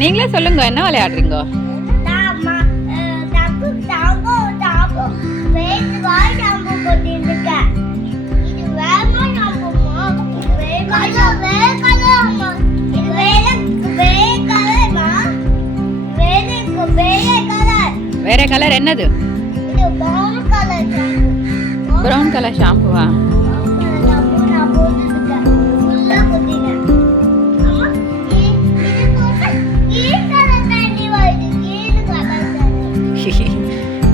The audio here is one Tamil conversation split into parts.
நீங்களே சொல்லுங்க, என்ன விளையாடுறீங்க? வேற கலர் என்னது? பிரவுன் கலர் ஷாம்புவா?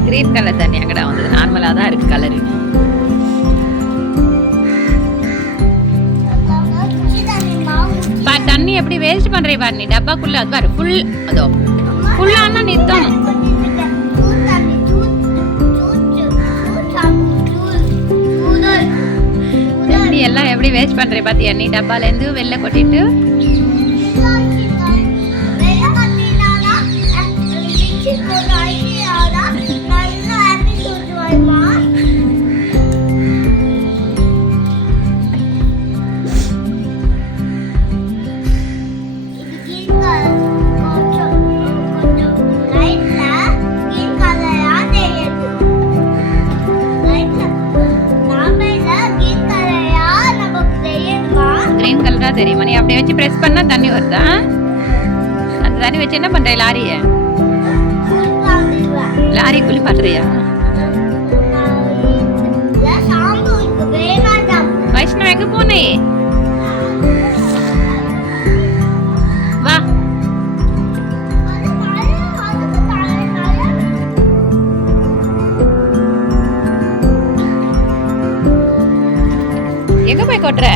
கிரீன் கலர் தண்ணி அங்கடா வந்தது. நார்மலா தான் இருக்கு கலரு. தண்ணி எப்படி வேஸ்ட் பண்றே பாரு நீ. டப்பாக்குள்ள அது பாரு ஃபுல். அதோ ஃபுல்லானா நிறுத்தணும். எப்படி எல்லாம் எப்படி வேஸ்ட் பண்றே பாத்தியா நீ? டப்பால இருந்து வெளில கொட்டிட்டு தெரியுமா? நீ அப்படியே வச்சு பிரஸ் பண்ணா தண்ணி வருதா? அந்த தண்ணி வச்சு என்ன பண்ற? லாரி குளி பண்றியா? வைஷ்ணவ் எங்க போனே? வா. எங்க போய் கொட்டுற?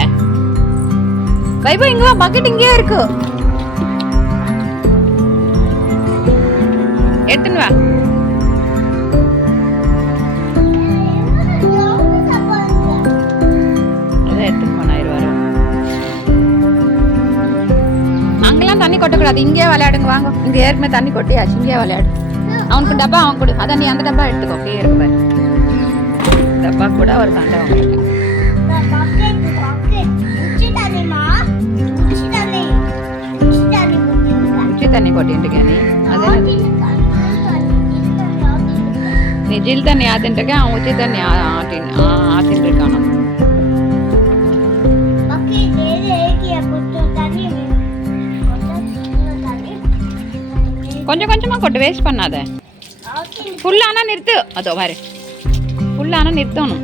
வைபா இங்க வா, பக்கெட் இங்கே இருக்கு. எடுத்துன்னு வா. அதான் எடுத்துன்னு போனா இருவாரு. அங்கெல்லாம் தண்ணி கொட்டக்கூடாது, இங்கே விளையாடுங்க வாங்க. இங்க ஏற்கனவே தண்ணி கொட்டியாச்சு, இங்கே விளையாடு. அவனுக்கு டப்பா அவன் கொடு. அதான் நீ அந்த டப்பா எடுத்துக்கோ. கீழே இருக்கு டப்பா கூட ஒரு சண்டை அவங்களுக்கு. தண்ணி கொட்டிட்டு நீ அதே நீ ஜில் தண்ணி ஆத்திட்டு இருக்க, அவன் உச்சி தண்ணி ஆத்திட்டு இருக்கான. கொஞ்சம் கொஞ்சமா கொட்டு, வேஸ்ட் பண்ணாத. ஃபுல்லானா நிறுத்து. அதோ பாரு, ஃபுல்லானா நிறுத்தணும்.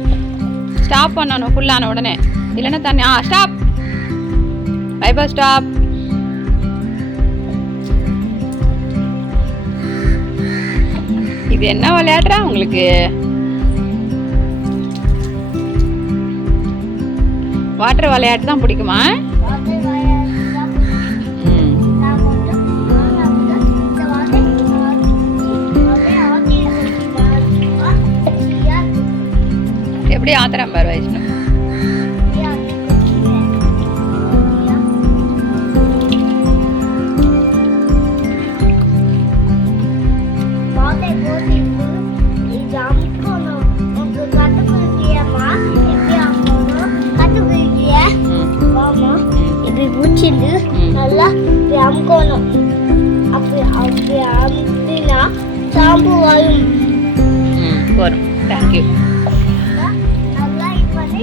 ஸ்டாப் பண்ணணும் ஃபுல்லான உடனே, இல்லைன்னா தண்ணி. ஸ்டாப். வைபா ஸ்டாப். இது என்ன விளையாடுறா உங்களுக்கு? வாட்டர் விளையாட்டு தான் பிடிக்குமா? எப்படி ஆத்திரம் பாரு வைஷ்ணவ். நல்லா அமுக்கணும். அப்படி அமுக்கினா ஷாம்பு வரும். வரும். தேங்க்யூ. நல்லா இது பண்ணி